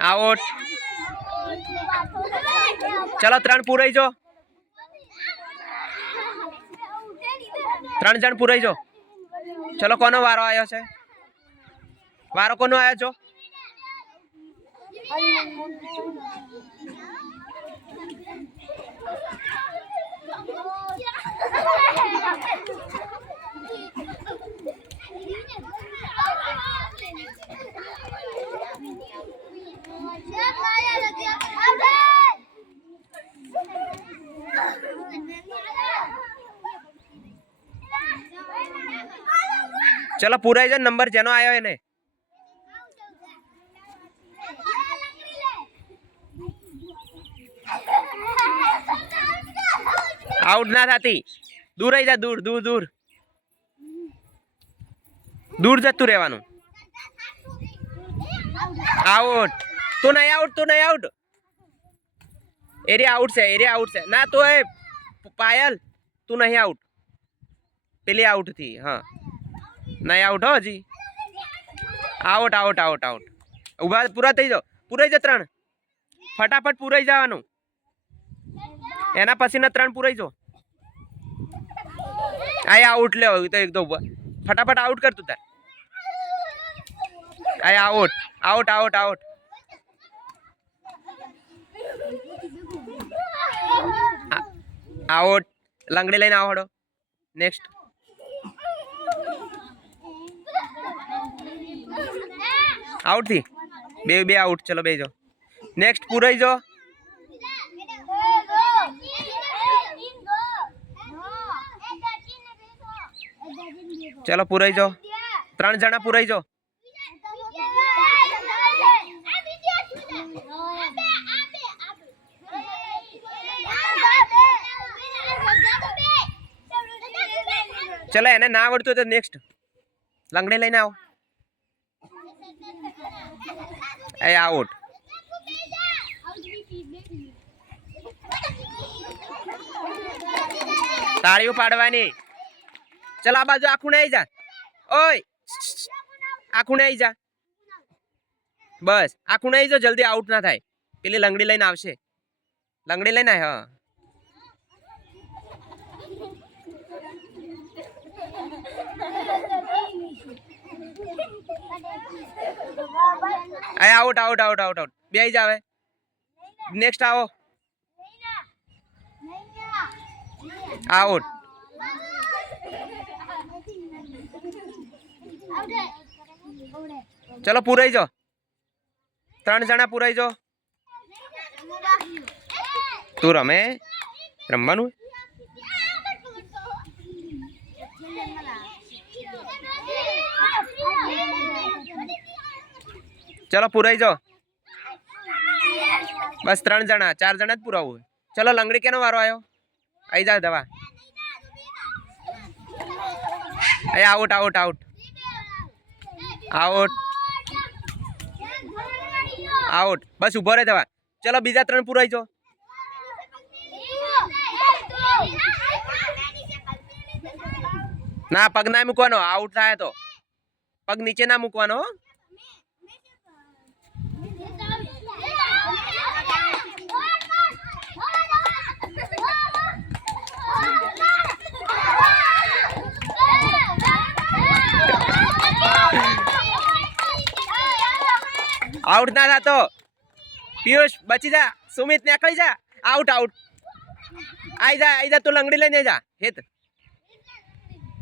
Out ચલો, ત્રણ પૂરાઈ જો. ત્રણ જણ પૂરાઈ જો. ચલો, કોનો વારો આવ્યો છે? વારો કોનો આવ્યો છો ચલો પૂરાઈ જાય નંબર જેનો આવ્યો એને આઉટ ના થતી દૂર આવી જા દૂર દૂર દૂર દૂર જતું રહેવાનું આઉટ તું નહીં આઉટ તું નહીં આઉટ એરિયા આઉટ છે એરિયા આઉટ છે ના તો એ પાયલ, તું નહીં આઉટ પેલી આઉટથી, હા. નહીં આઉટ હો, હજી. આઉટ આઉટ આઉટ આઉટ ઊભા પૂરા થઈ જાઓ. પૂરાઈ જાઓ ત્રણ. ફટાફટ પૂરાઈ જવાનું. એના પછીના ત્રણ પૂરાઈ જો આ આઉટ લે તો એક તો. ફટાફટ આઉટ કર તું તાર. આ out out out out out લંગડી લઈને આવો નેક્સ્ટ આઉટથી? બે બે આઉટ ચલો બે જો નેક્સ્ટ પૂરાઈ જો ચલો પૂરાઈ જો ત્રણ જણા પૂરાઈ જો ચલો એને ના આવડતું તો નેક્સ્ટ લંગડી લઈને આવો. એ આઉટ તાળીઓ પાડવાની. ચલ આ બાજુ આખું નહીં જા. ઓય આખું નહીં જા. બસ આખું નહીં જો જલ્દી આઉટ ના થાય. પેલી લંગડી લઈને આવશે. લંગડી લઈને આય, હા. આ out out out out out બે જ આવે નેક્સ્ટ આવો. આઉટ ચલો પૂરાઈ જો ત્રણ જણા પૂરાઈ જો તું રમે. રમવાનું ચલો પૂરાઈ જો બસ ત્રણ જણા, ચાર જણા જ પુરાવું ચલો લંગડી કેનો વારો આવ્યો? આવી જા દવા. એ out out out out out બસ ઊભો રહે દવા. ચલો બીજા ત્રણ પુરાઈ જો ના, પગ ના મૂકવાનો. આઉટ થાય તો. પગ નીચે ના મૂકવાનો આઉટ ના થતો. પિયુષ, બચી જા. સુમિત, નીકળી જા. આઉટ આઉટ આઈ જા આઈ જા, તું લંગડી લઈને જા. હેત.